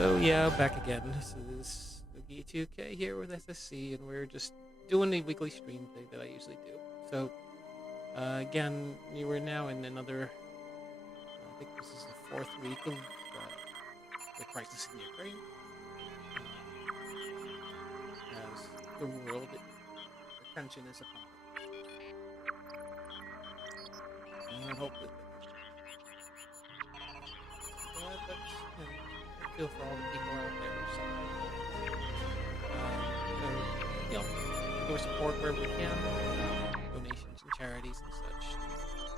So yeah, back again. This is Oogie2K here with SSC, and we're just doing the weekly stream thing that I usually do. So again, we were now in another, I think this is the fourth week of the crisis in Ukraine. As the world, attention is upon it. And I hope that I feel for all the people out there. So, more support wherever we can, donations and charities and such,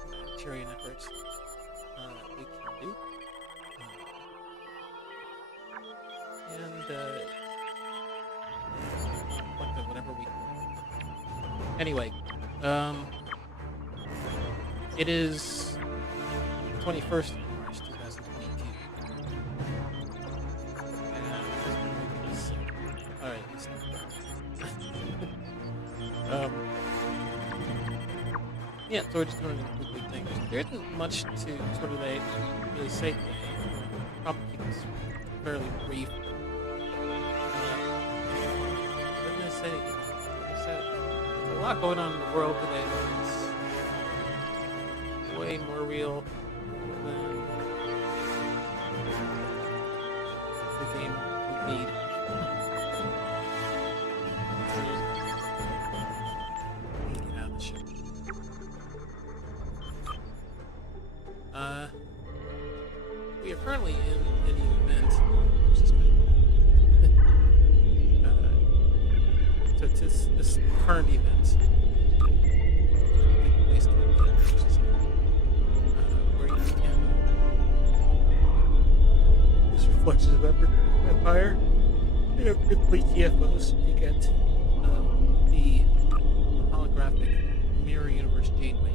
humanitarian efforts we can do. Whatever we can. Anyway, it is 21st of March 2022. Alright, let's start. Yeah, so we're just doing a quick thing. There isn't much to sort of really say today. Probably keep this fairly brief. What am I going to say? Like I said, there's a lot going on in the world today that's way more real than the game would need. Get out of the ship. We are currently in an event, which is good. So it's this current event, where you can use reflections of Empire, complete TFOs to get the holographic mirror universe Janeway.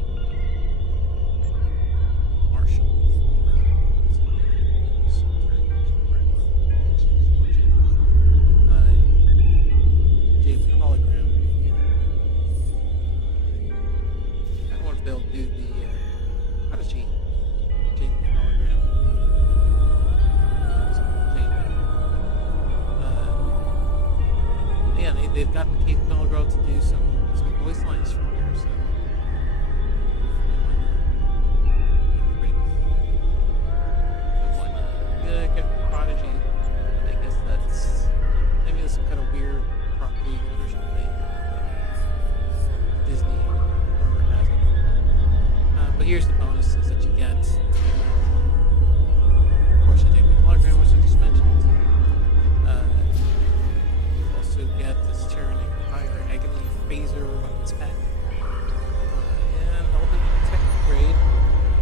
They've got the capability to do some voice lines from here, so pretty cool. So why not get Prodigy? I guess that's maybe some kind of weird property ownership thing. Disney or has it. But here's the bonuses that you get. Of course, the Jamie hologram, which I just mentioned. Get this Tyrannic Fire Agony Phaser weapons pack. And all the tech upgrade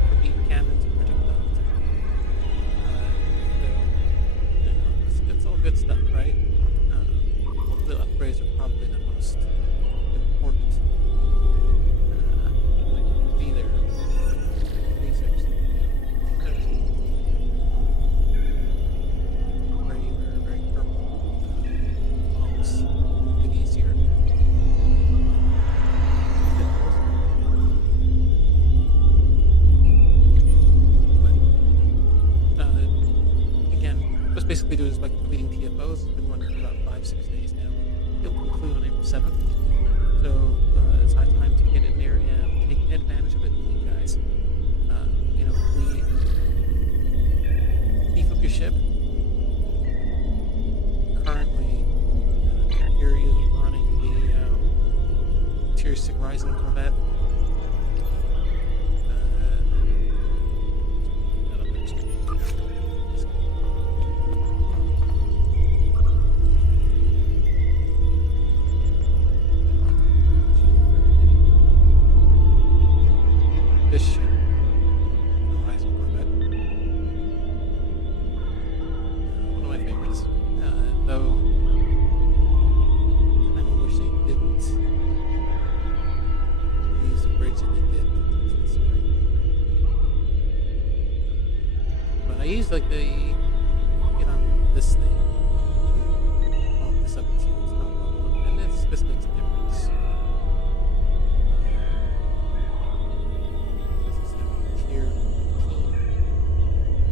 for beam cannons and projectiles. It's all good stuff, right? The upgrades are probably the most important. Be there. Basics. Very purple. Bit easier. But, again, what's basically doing is by completing TFOs. It's been running for about 5-6 days now. It'll conclude on April 7th. So it's high time to get in there and take advantage of it, you guys. Beef up your ship. Currently, here is running the Tier 6 Rising Corvette. This ship, the Rising Corvette, one of my favorites. Though I wish they didn't use the bridge that they did. It's great. But I use like the get on this thing to bump this up to its top level, and this makes a difference. This is now tier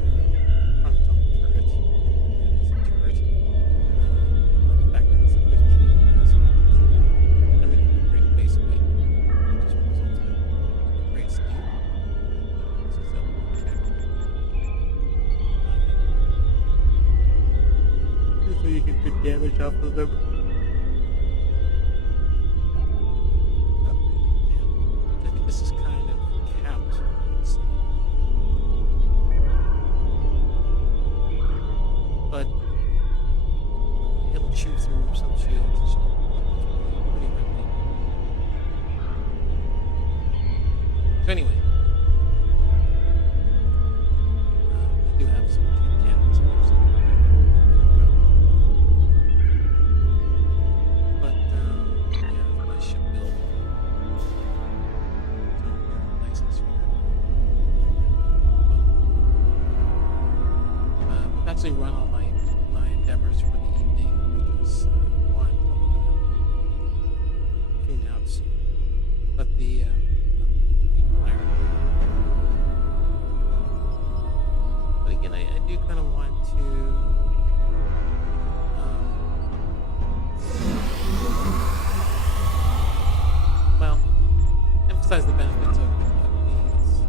15 frontal turret. so you get good damage off of them. Oh, yeah. I think this is kind of capped. But it'll chew through some shields, so pretty quickly. So anyway, I do have some cannons and there's some but yeah, my ship build. So license here. I've actually run all my endeavors for the evening, which is why I'm probably gonna tune out soon. But the but again, I do kind of want to well, emphasize the benefits of these.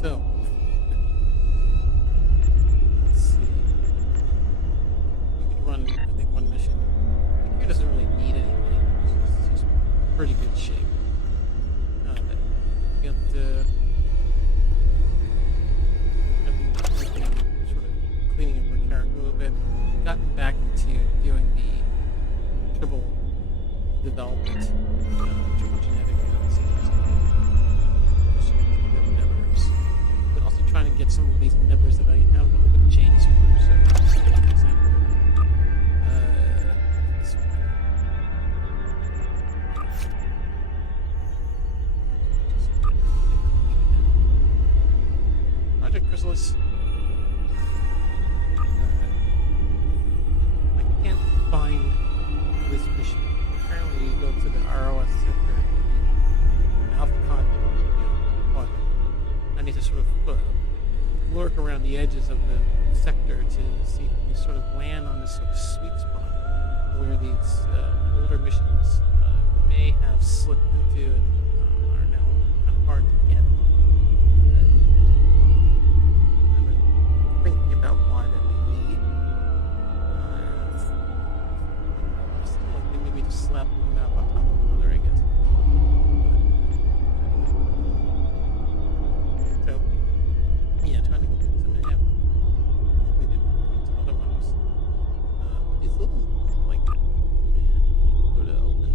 So, let's see. We can run, I think, one mission. Here doesn't really need anything. It's just pretty good shape. We got I've been sort of cleaning up our character a little bit. Gotten back into doing the triple development, triple genetic endeavors. But also trying to get some of these endeavors that I have open chains for. So, for example, this one. Project Chrysalis. I can't find this mission. Apparently, you go to the ROS sector, the Alpha Continent, quadrant. I need to sort of lurk around the edges of the sector to see if we sort of land on this sort of sweet spot where these older missions may have slipped into and are now kind of hard to get. I've been thinking about why that may be. It seems like they maybe just slapped the map on top of another, I guess. So, yeah, trying to go through some of them. Completed some other ones. These little, like, go to open.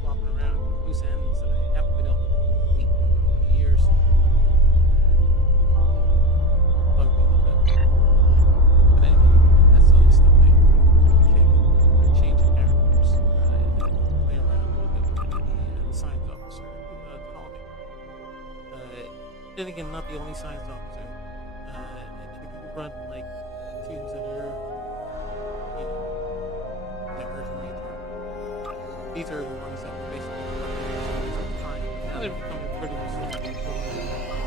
Flopping around loose ends that I haven't been able to complete over the years. Bug me a little bit. But anyway, that's all the stuff I kick, change characters, play around a little bit with the science officer colony. Then again, not the only science officer. If you run like teams that are, diverse in nature, these are the ones that were basically running some time. Now they're becoming pretty much like they could before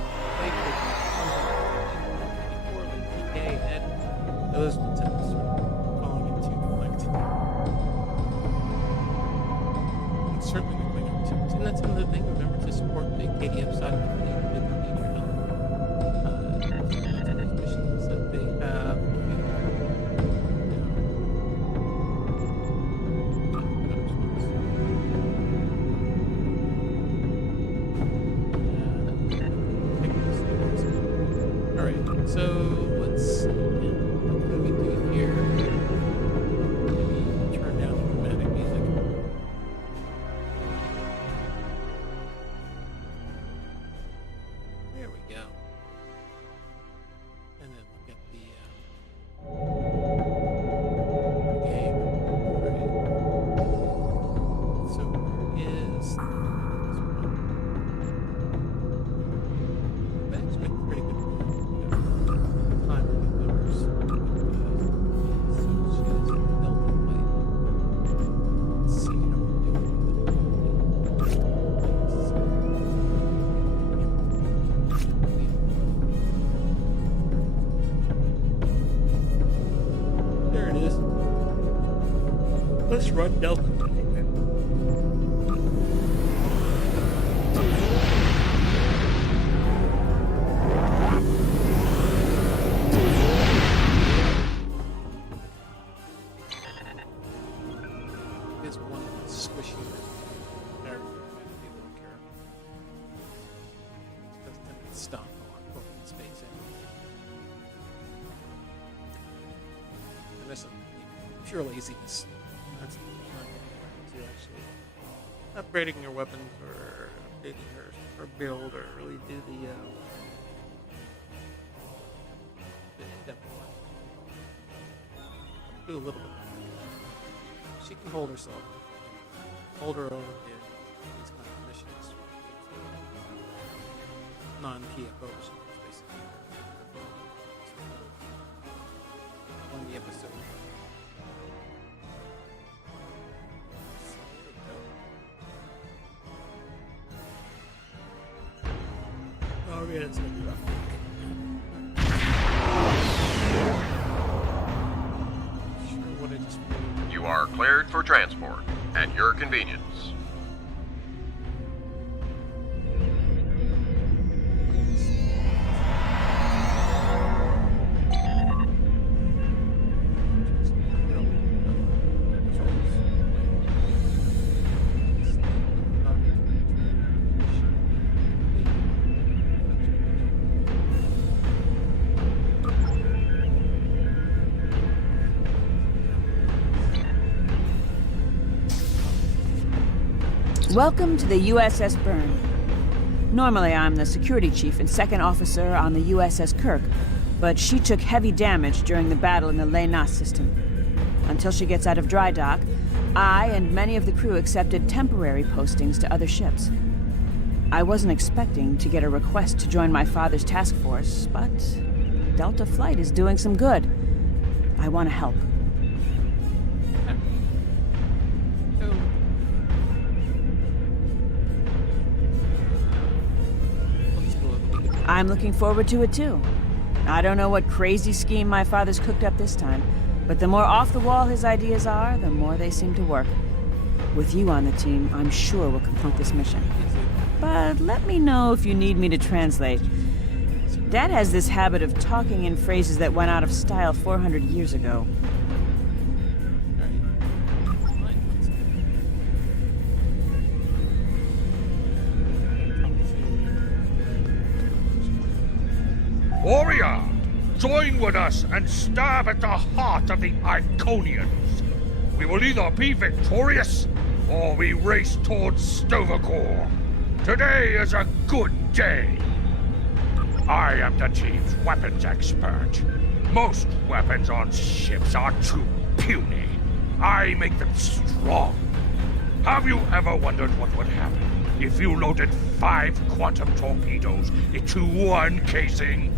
like PK and those ones have sort of falling into neglect. And certainly the Klingon tunes. And that's another thing, remember to support the KDM side of the fleet with the major help. Those missions that they have. Alright, so let's see. What can we do here? Maybe turn down the dramatic music. There we go. And then we'll get the game. Alright. So where is this one? That's making pretty good. Just run Delta. There's one squishy character might be a little careful. It's supposed to stop a lot in space anyway. And there's some pure laziness. That's not to actually upgrading your weapons or updating her build or really do the depth one. Do a little bit. She can hold herself, hold her own in these kind of missions. Non-PFOs, basically. On the episode. Oh, yeah, it's gonna be rough. Sure, what I just made. You are cleared for transport at your convenience. Welcome to the USS Byrne. Normally, I'm the security chief and second officer on the USS Kirk, but she took heavy damage during the battle in the Lena system. Until she gets out of dry dock, I and many of the crew accepted temporary postings to other ships. I wasn't expecting to get a request to join my father's task force, but Delta Flight is doing some good. I want to help. I'm looking forward to it too. I don't know what crazy scheme my father's cooked up this time, but the more off the wall his ideas are, the more they seem to work. With you on the team, I'm sure we'll complete this mission. But let me know if you need me to translate. Dad has this habit of talking in phrases that went out of style 400 years ago. Warrior, join with us and stab at the heart of the Iconians. We will either be victorious, or we race towards Stovacor. Today is a good day. I am the chief's weapons expert. Most weapons on ships are too puny. I make them strong. Have you ever wondered what would happen if you loaded 5 quantum torpedoes into one casing?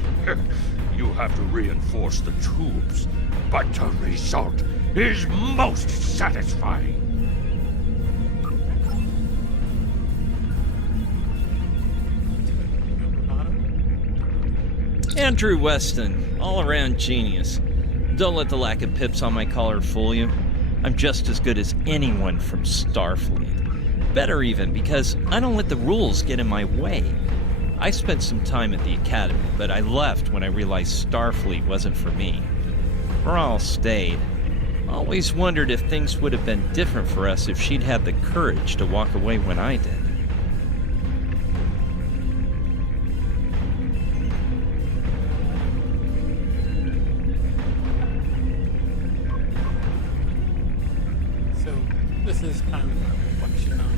You have to reinforce the tubes, but the result is most satisfying. Andrew Weston, all-around genius. Don't let the lack of pips on my collar fool you. I'm just as good as anyone from Starfleet. Better even, because I don't let the rules get in my way. I spent some time at the Academy, but I left when I realized Starfleet wasn't for me. Rawl stayed. Always wondered if things would have been different for us if she'd had the courage to walk away when I did. So, this is kind of a reflection on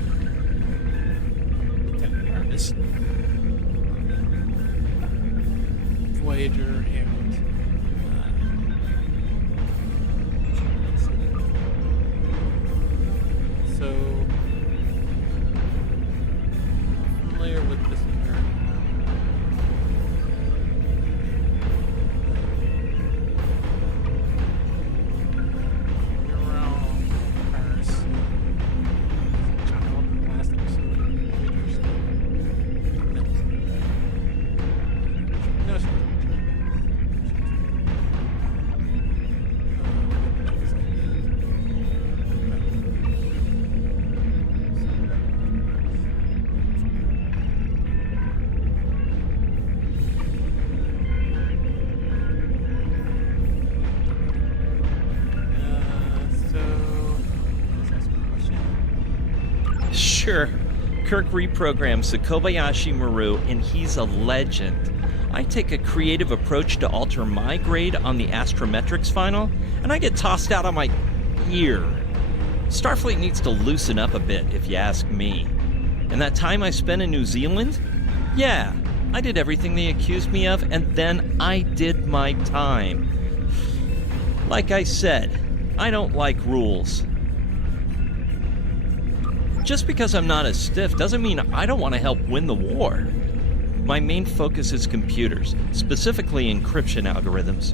Lieutenant Jarvis, Voyager, and so familiar with this character. You're around Paris. Child, the last episode of Voyager's no, Sure, Kirk reprograms the Kobayashi Maru, and he's a legend. I take a creative approach to alter my grade on the astrometrics final, and I get tossed out on my ear. Starfleet needs to loosen up a bit, if you ask me. And that time I spent in New Zealand? Yeah, I did everything they accused me of, and then I did my time. Like I said, I don't like rules. Just because I'm not as stiff doesn't mean I don't want to help win the war. My main focus is computers, specifically encryption algorithms.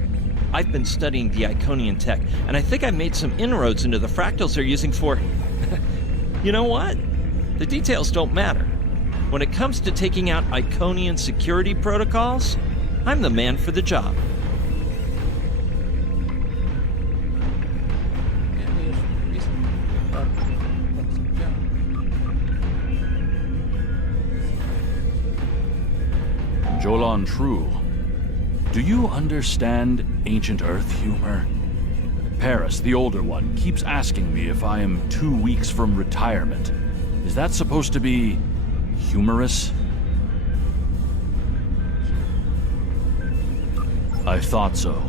I've been studying the Iconian tech, and I think I've made some inroads into the fractals they're using for... You know what? The details don't matter. When it comes to taking out Iconian security protocols, I'm the man for the job. Jolan True, do you understand ancient Earth humor? Paris, the older one, keeps asking me if I am 2 weeks from retirement. Is that supposed to be humorous? I thought so.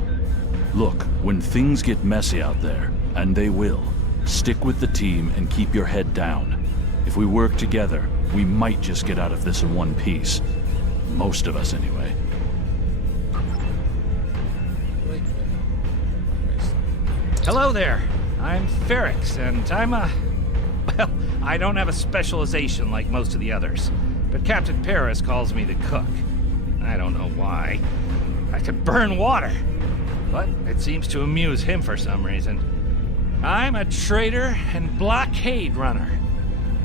Look, when things get messy out there, and they will, stick with the team and keep your head down. If we work together, we might just get out of this in one piece. Most of us, anyway. Hello there. I'm Ferrix, and I'm a... Well, I don't have a specialization like most of the others, but Captain Paris calls me the cook. I don't know why. I could burn water, but it seems to amuse him for some reason. I'm a trader and blockade runner.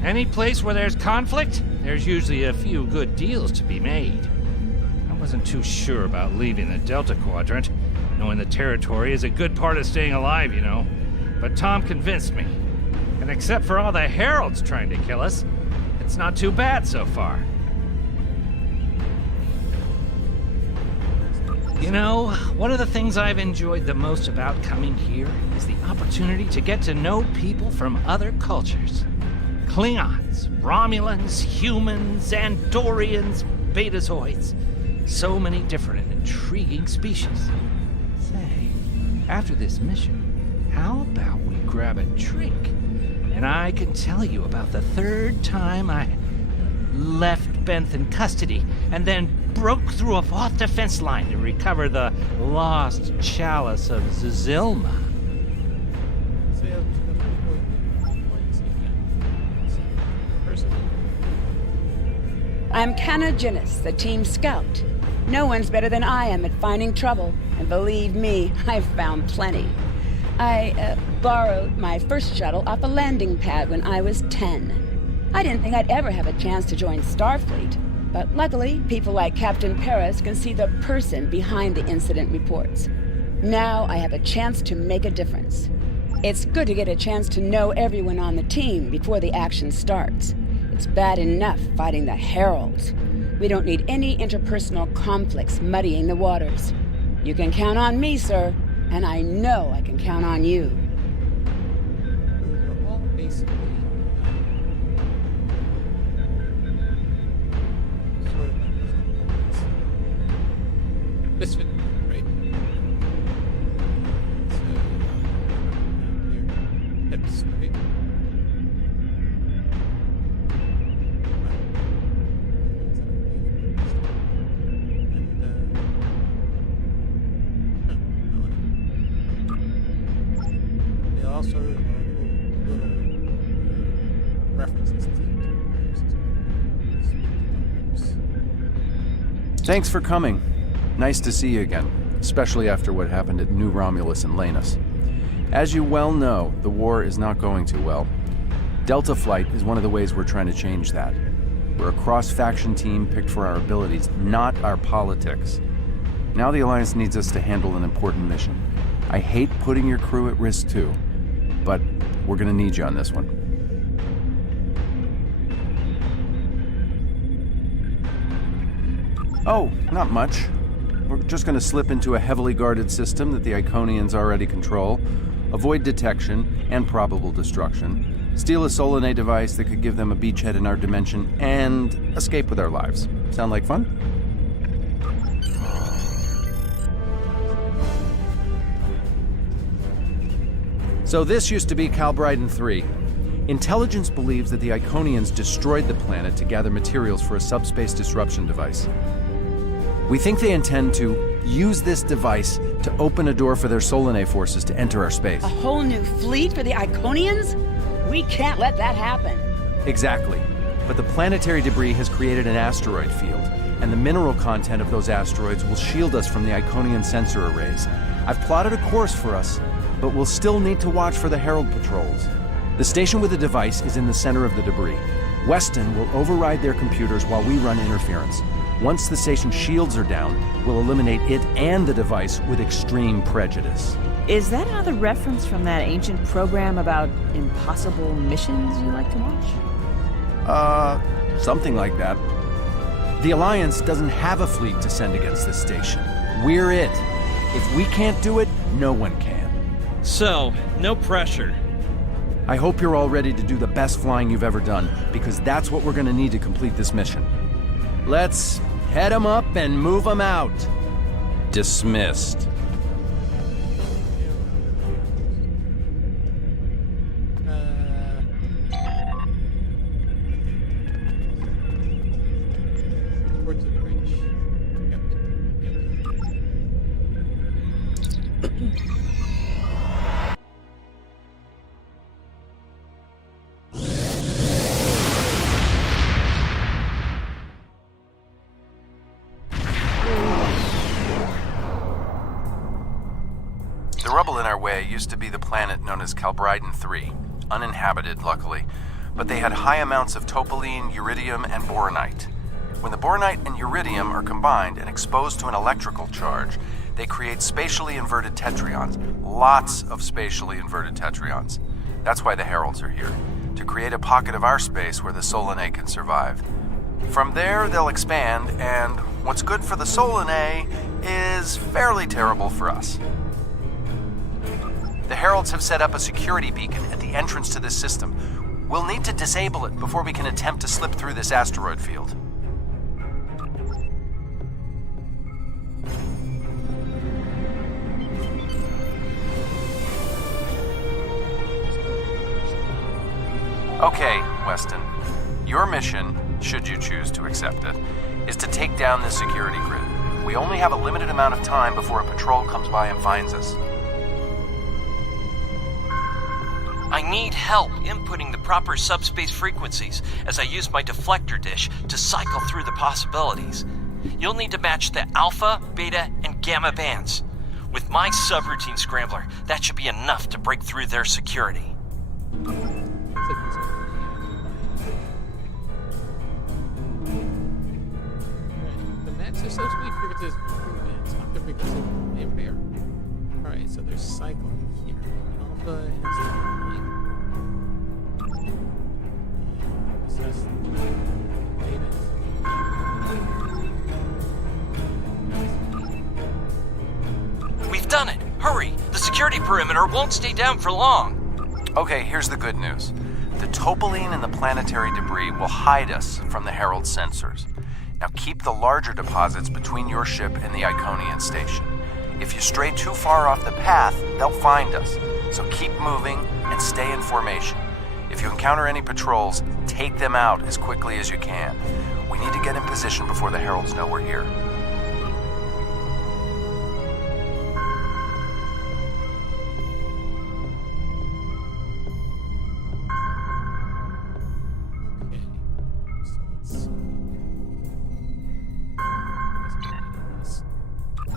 Any place where there's conflict, there's usually a few good deals to be made. I wasn't too sure about leaving the Delta Quadrant. Knowing the territory is a good part of staying alive, you know. But Tom convinced me. And except for all the heralds trying to kill us, it's not too bad so far. You know, one of the things I've enjoyed the most about coming here is the opportunity to get to know people from other cultures. Klingons, Romulans, humans, Andorians, Betazoids. So many different and intriguing species. Say, after this mission, how about we grab a drink? And I can tell you about the third time I left Benth in custody and then broke through a fourth defense line to recover the lost chalice of Zilma. I'm Canna Ginnis, the team scout. No one's better than I am at finding trouble, and believe me, I've found plenty. I borrowed my first shuttle off a landing pad when I was 10. I didn't think I'd ever have a chance to join Starfleet, but luckily, people like Captain Paris can see the person behind the incident reports. Now I have a chance to make a difference. It's good to get a chance to know everyone on the team before the action starts. It's bad enough fighting the Heralds. We don't need any interpersonal conflicts muddying the waters. You can count on me, sir, and I know I can count on you. We're all basically sort of misfit, right? So your hips, right? Also, little references to Thanks for coming. Nice to see you again, especially after what happened at New Romulus and Lanus. As you well know, the war is not going too well. Delta Flight is one of the ways we're trying to change that. We're a cross-faction team picked for our abilities, not our politics. Now the Alliance needs us to handle an important mission. I hate putting your crew at risk too, but we're gonna need you on this one. Oh, not much. We're just gonna slip into a heavily guarded system that the Iconians already control, avoid detection and probable destruction, steal a Solanae device that could give them a beachhead in our dimension, and escape with our lives. Sound like fun? So this used to be Calbryden 3. Intelligence believes that the Iconians destroyed the planet to gather materials for a subspace disruption device. We think they intend to use this device to open a door for their Solanae forces to enter our space. A whole new fleet for the Iconians? We can't let that happen. Exactly. But the planetary debris has created an asteroid field, and the mineral content of those asteroids will shield us from the Iconian sensor arrays. I've plotted a course for us, but we'll still need to watch for the Herald patrols. The station with the device is in the center of the debris. Weston will override their computers while we run interference. Once the station's shields are down, we'll eliminate it and the device with extreme prejudice. Is that another reference from that ancient program about impossible missions you like to watch? Something like that. The Alliance doesn't have a fleet to send against this station. We're it. If we can't do it, no one can. So, no pressure. I hope you're all ready to do the best flying you've ever done, because that's what we're gonna need to complete this mission. Let's head 'em up and move 'em out. Dismissed. Towards the bridge. Yep. The rubble in our way used to be the planet known as Calbryden 3, uninhabited, luckily, but they had high amounts of topoline, uridium, and boronite. When the boronite and uridium are combined and exposed to an electrical charge, they create spatially inverted tetrions, lots of spatially inverted tetrions. That's why the Heralds are here, to create a pocket of our space where the Solanae can survive. From there, they'll expand, and what's good for the Solanae is fairly terrible for us. The Heralds have set up a security beacon at the entrance to this system. We'll need to disable it before we can attempt to slip through this asteroid field. Okay, Weston. Your mission, should you choose to accept it, is to take down this security grid. We only have a limited amount of time before a patrol comes by and finds us. I need help inputting the proper subspace frequencies as I use my deflector dish to cycle through the possibilities. You'll need to match the alpha, beta, and gamma bands. With my subroutine scrambler, that should be enough to break through their security. The match is so sweet frequencies. Octa frequency. They rare. Alright, so there's cycling here. Alpha is We've done it! Hurry! The security perimeter won't stay down for long! Okay, here's the good news. The topoline and the planetary debris will hide us from the Herald sensors. Now keep the larger deposits between your ship and the Iconian station. If you stray too far off the path, they'll find us. So keep moving and stay in formation. If you encounter any patrols, take them out as quickly as you can. We need to get in position before the Heralds know we're here.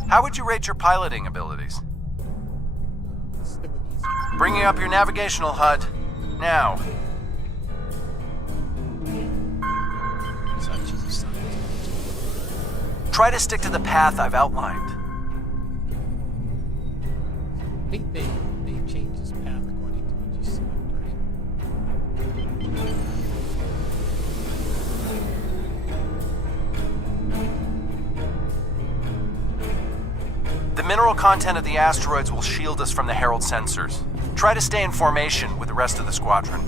How would you rate your piloting abilities? Bringing up your navigational HUD. Now. Try to stick to the path I've outlined. I think they changed his path according to what you said, right? The mineral content of the asteroids will shield us from the Herald sensors. Try to stay in formation with the rest of the squadron.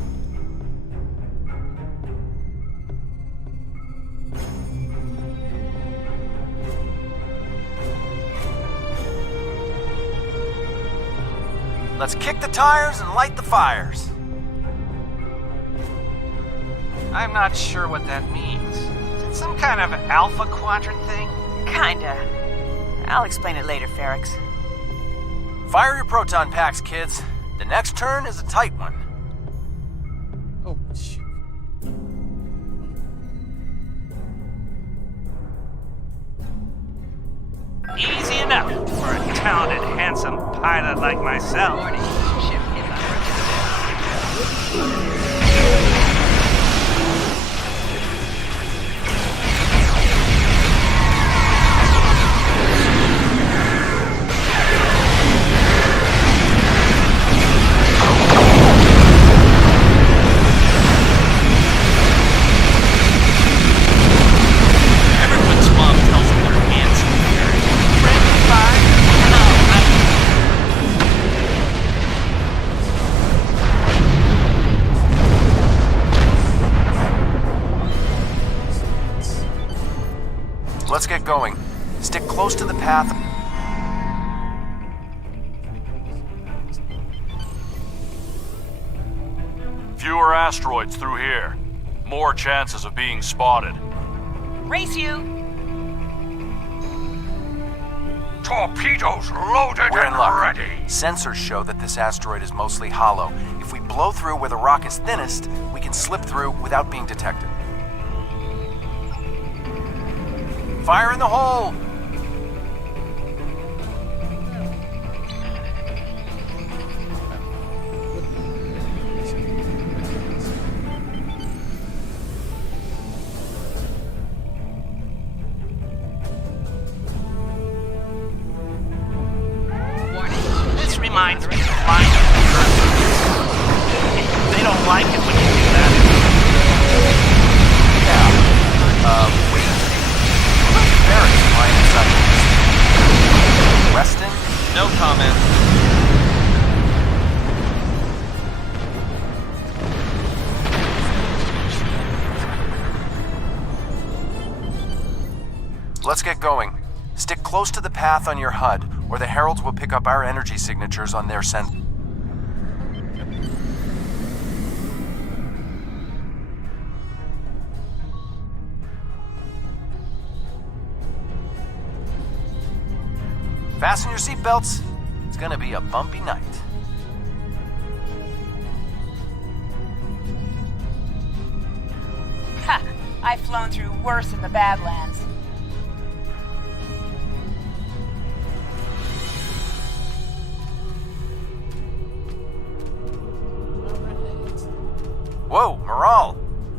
Let's kick the tires and light the fires. I'm not sure what that means. Is it some kind of alpha quadrant thing? Kinda. I'll explain it later, Ferrix. Fire your proton packs, kids. The next turn is a tight one. Oh, shoot. Easy enough for a talented, handsome pilot like myself. Everyone's mom tells them they're handsome. Friendly fire? Let's get going. Stick close to the path. Fewer asteroids through here. More chances of being spotted. Race you! Torpedoes loaded We're in and luck. ready. Sensors show that this asteroid is mostly hollow. If we blow through where the rock is thinnest, we can slip through without being detected. Fire in the hole! This reminds me of flying on Earth. They don't like it when you do that. Wait. Ferris flying inside. Weston? No comment. Let's get going. Stick close to the path on your HUD, or the heralds will pick up our energy signatures on their sensor. Fasten your seatbelts. It's gonna be a bumpy night. Ha! I've flown through worse in the Badlands. Whoa, Moral!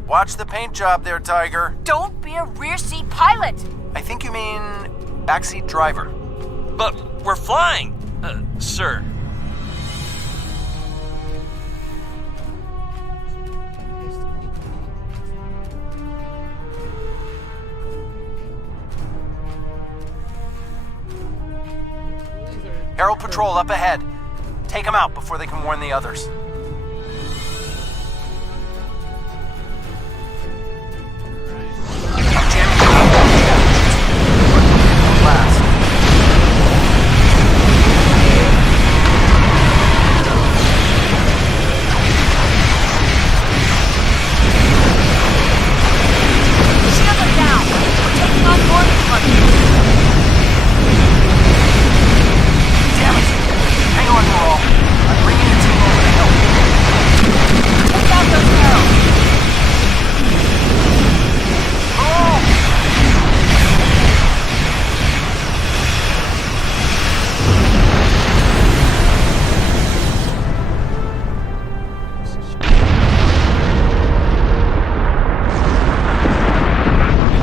Watch the paint job there, Tiger. Don't be a rear seat pilot! I think you mean backseat driver. But we're flying, sir. Herald Patrol up ahead. Take them out before they can warn the others. I'm jamming blast. Shields are down! We're taking on board one. Damn it! Hang on, Moral. I'm bringing a team over to help. Take out those barrels! Moral!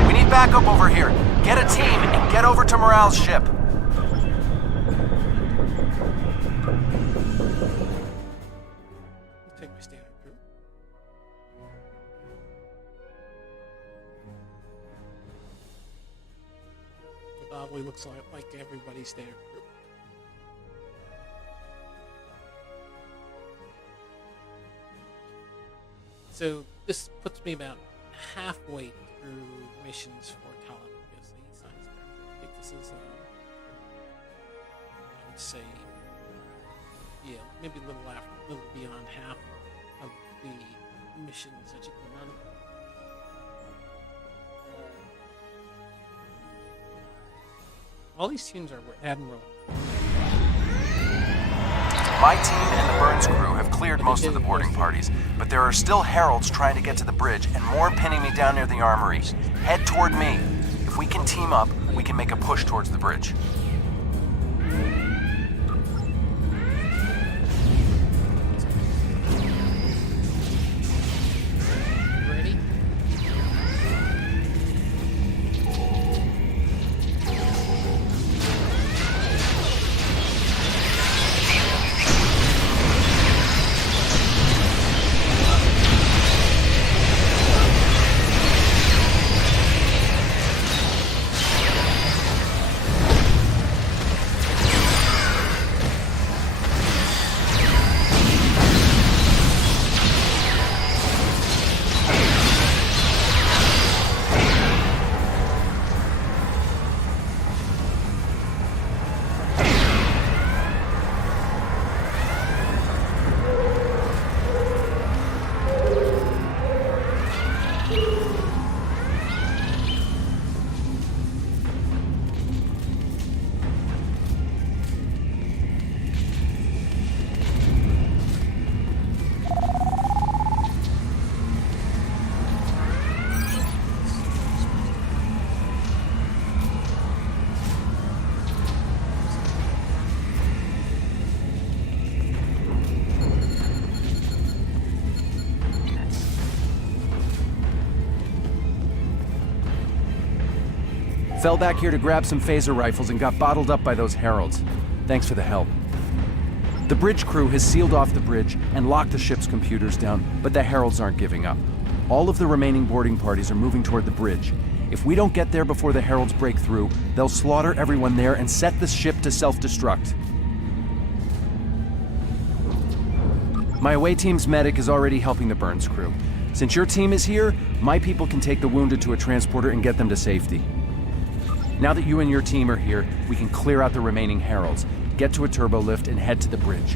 We need backup over here. Get a team and get over to Morale's ship. Take my standard group. It probably looks like everybody's standard group. So this puts me about halfway through missions for Talon because he signs there. I think this is, I would say, yeah, maybe a little beyond half of the missions that you can run. All these tunes are Admiral. My team and the Burns crew have cleared most of the boarding parties, but there are still heralds trying to get to the bridge and more pinning me down near the armory. Head toward me. If we can team up, we can make a push towards the bridge. Ready? Fell back here to grab some phaser rifles and got bottled up by those heralds. Thanks for the help. The bridge crew has sealed off the bridge and locked the ship's computers down, but the heralds aren't giving up. All of the remaining boarding parties are moving toward the bridge. If we don't get there before the heralds break through, they'll slaughter everyone there and set the ship to self-destruct. My away team's medic is already helping the Burns crew. Since your team is here, my people can take the wounded to a transporter and get them to safety. Now that you and your team are here, we can clear out the remaining heralds, get to a turbo lift, and head to the bridge.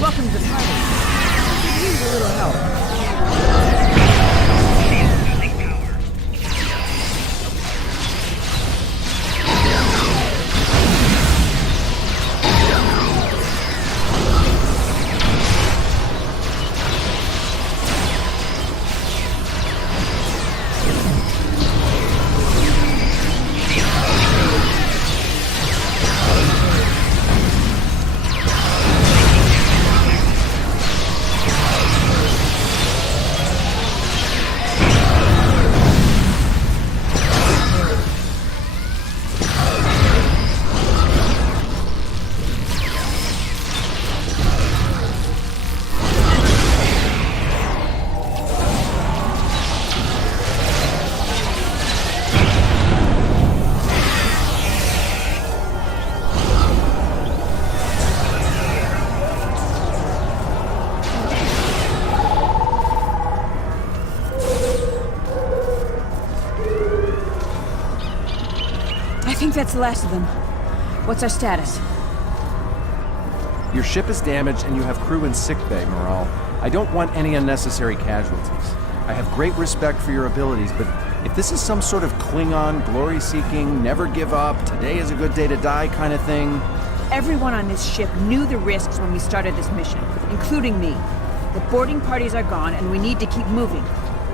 Welcome to the party. We could use a little help. I think that's the last of them. What's our status? Your ship is damaged and you have crew in sickbay, Morale. I don't want any unnecessary casualties. I have great respect for your abilities, but if this is some sort of Klingon, glory-seeking, never give up, today is a good day to die kind of thing... Everyone on this ship knew the risks when we started this mission, including me. The boarding parties are gone, and we need to keep moving.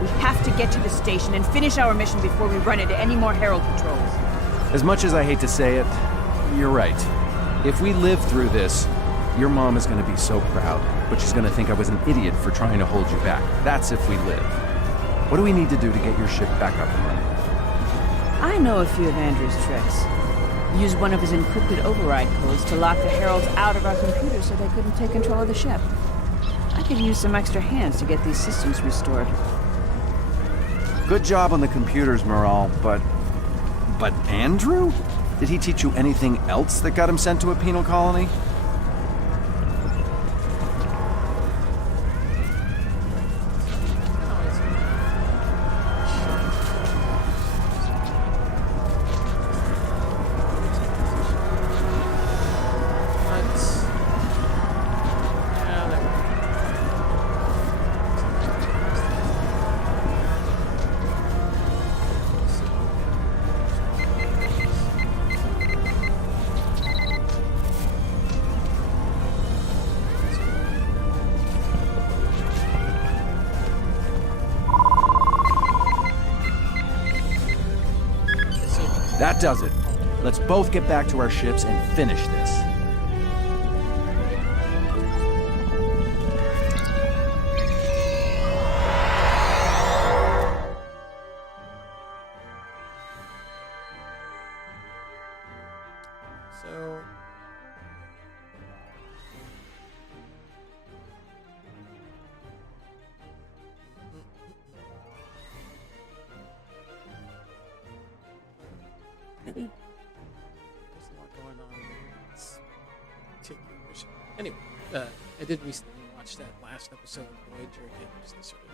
We have to get to the station and finish our mission before we run into any more Herald patrols. As much as I hate to say it, you're right. If we live through this, your mom is going to be so proud, but she's going to think I was an idiot for trying to hold you back. That's if we live. What do we need to do to get your ship back up and running? I know a few of Andrew's tricks. Use one of his encrypted override codes to lock the Heralds out of our computers so they couldn't take control of the ship. I could use some extra hands to get these systems restored. Good job on the computers, Morale, but Andrew? Did he teach you anything else that got him sent to a penal colony? That does it. Let's both get back to our ships and finish this. So... There's a lot going on in this particular mission. Anyway, I did recently watch that last episode of Voyager again, just to sort of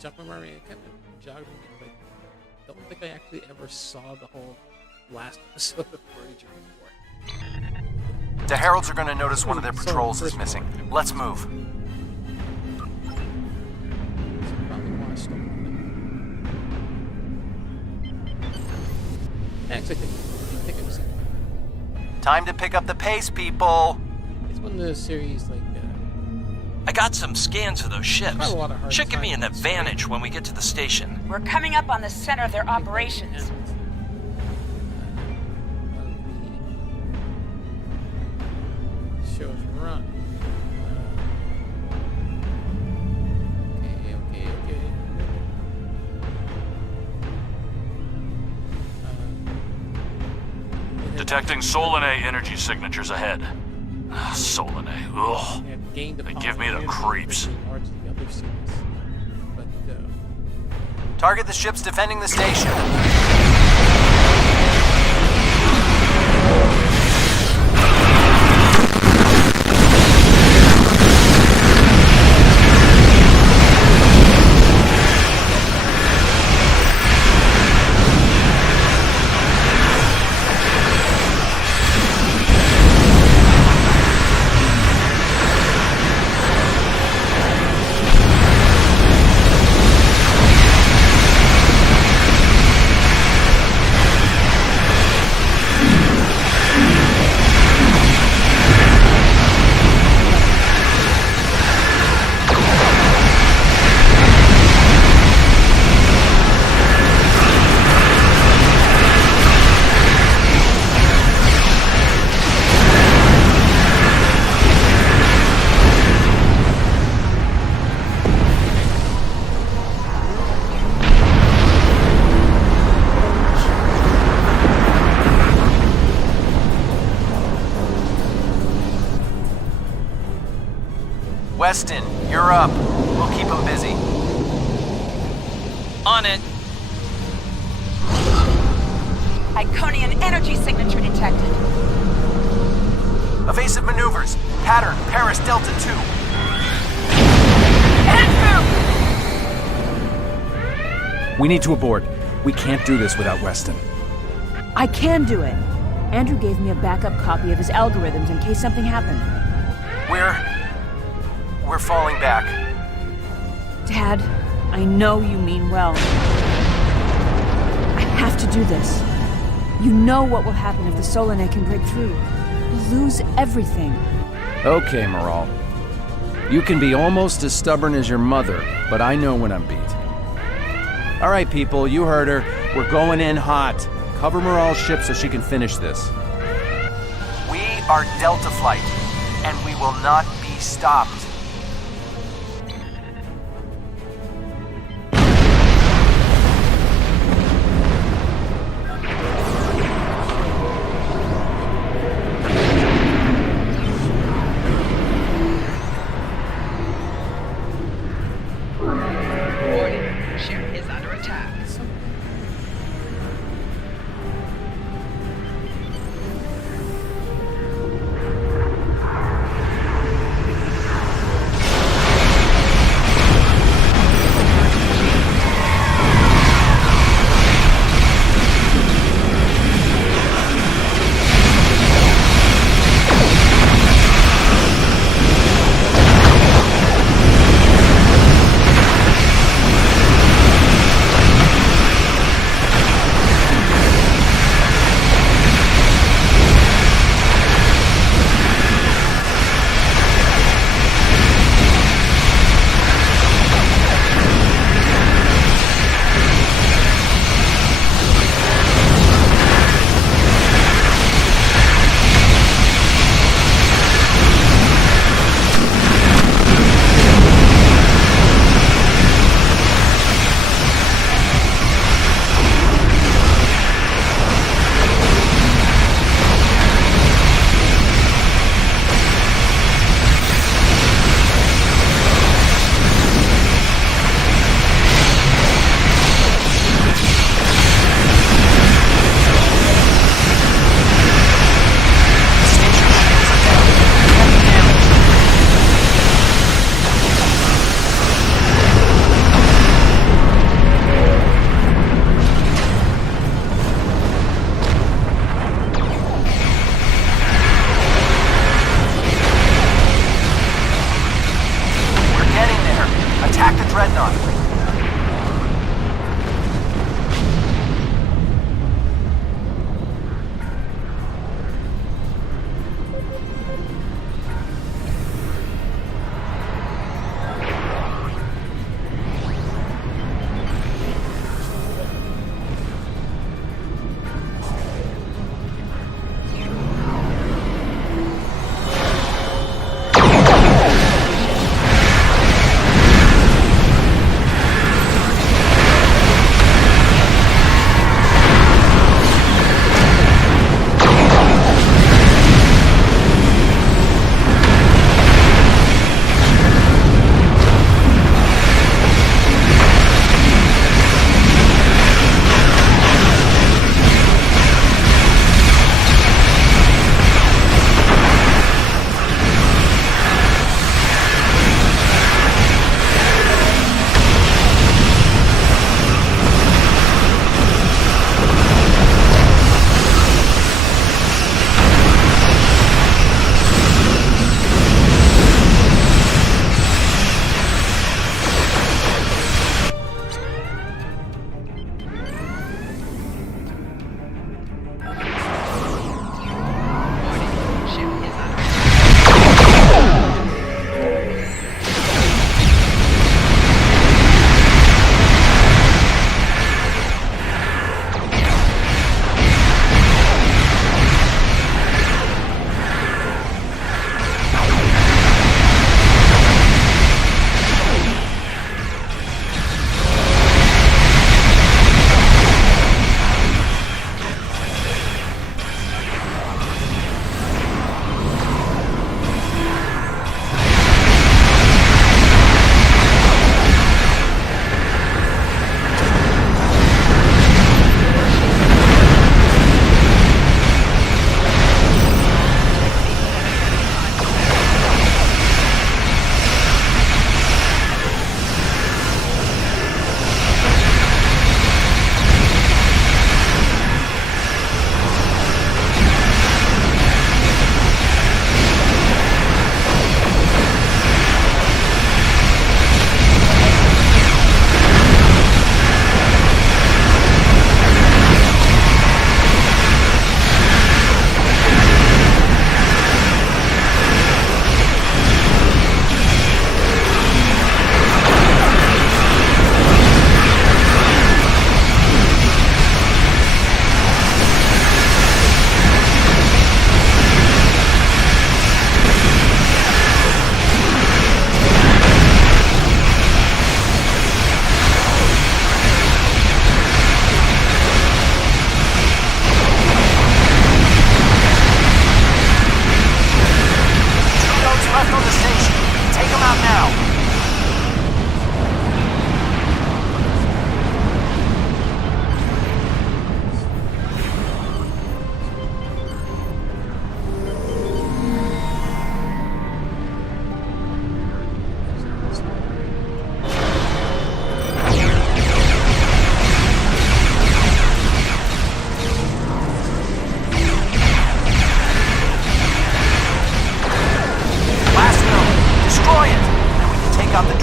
jump my memory and kind of jog me, but I don't think I actually ever saw the whole last episode of Voyager before. The Heralds are going to notice one of their patrols is missing. Let's move. Probably watched all of it. Actually, I think it was. Time to pick up the pace, people. It's one of those series like. I got some scans of those ships. Quite a lot of hard Should give me an times. advantage when we get to the station. We're coming up on the center of their operations. Show's run. Okay. Detecting Solanae energy signatures ahead. Solanae, ugh. They give me the creeps. Target the ships defending the station. Weston, you're up. We'll keep him busy. On it. Iconian energy signature detected. Evasive maneuvers. Pattern, Paris, Delta 2. We need to abort. We can't do this without Weston. I can do it. Andrew gave me a backup copy of his algorithms in case something happened. We're falling back. Dad, I know you mean well. I have to do this. You know what will happen if the Solanae can break through. We'll lose everything. Okay, Moral. You can be almost as stubborn as your mother, but I know when I'm beat. All right, people, you heard her. We're going in hot. Cover Moral's ship so she can finish this. We are Delta Flight, and we will not be stopped.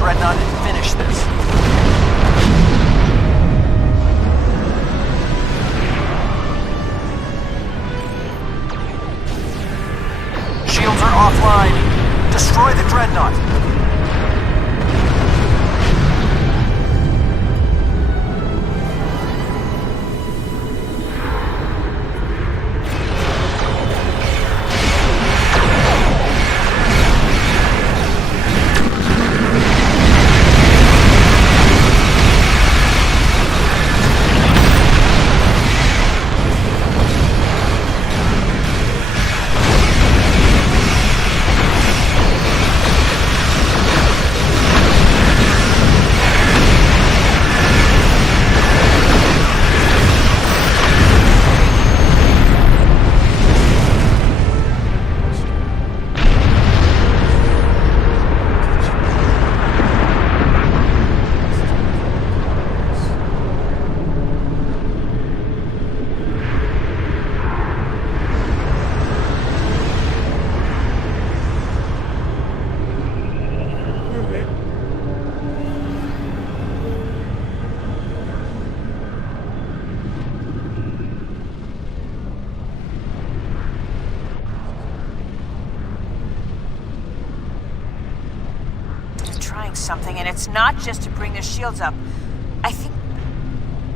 dreadnought and finish this. Shields are offline. Destroy the dreadnought. Something, and it's not just to bring their shields up. I think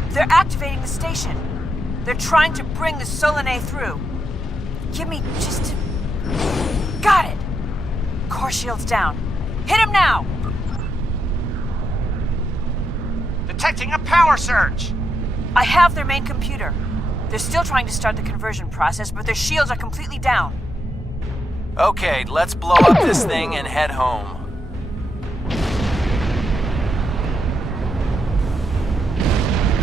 they're activating the station. They're trying to bring the Solanae through. Give me just... Got it! Core shields down. Hit him now! Detecting a power surge! I have their main computer. They're still trying to start the conversion process, but their shields are completely down. Okay, let's blow up this thing and head home.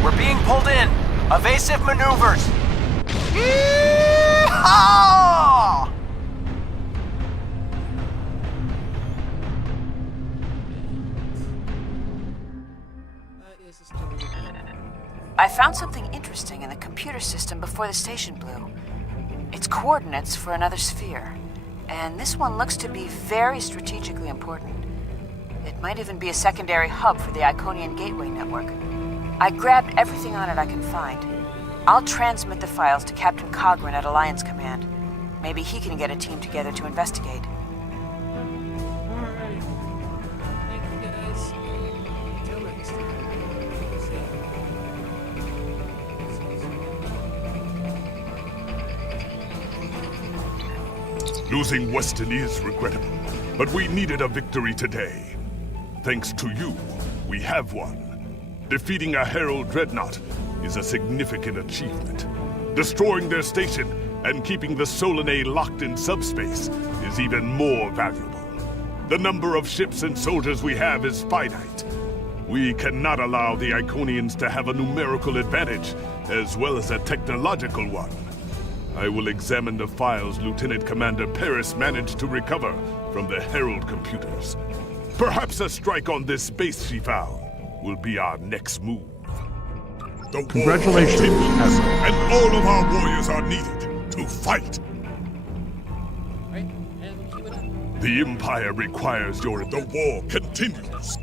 We're being pulled in. Evasive maneuvers. Yeehaw! I found something interesting in the computer system before the station blew. It's coordinates for another sphere. And this one looks to be very strategically important. It might even be a secondary hub for the Iconian Gateway network. I grabbed everything on it I can find. I'll transmit the files to Captain Cogran at Alliance Command. Maybe he can get a team together to investigate. Alright. Thank you guys. Until next time. Losing Weston is regrettable, but we needed a victory today. Thanks to you, we have one. Defeating a Herald dreadnought is a significant achievement. Destroying their station and keeping the Solanae locked in subspace is even more valuable. The number of ships and soldiers we have is finite. We cannot allow the Iconians to have a numerical advantage, as well as a technological one. I will examine the files Lieutenant Commander Paris managed to recover from the Herald computers. Perhaps a strike on this base she found will be our next move. Congratulations, Castle. And all of our warriors are needed to fight. Right, and keep it up. The Empire requires the war continues.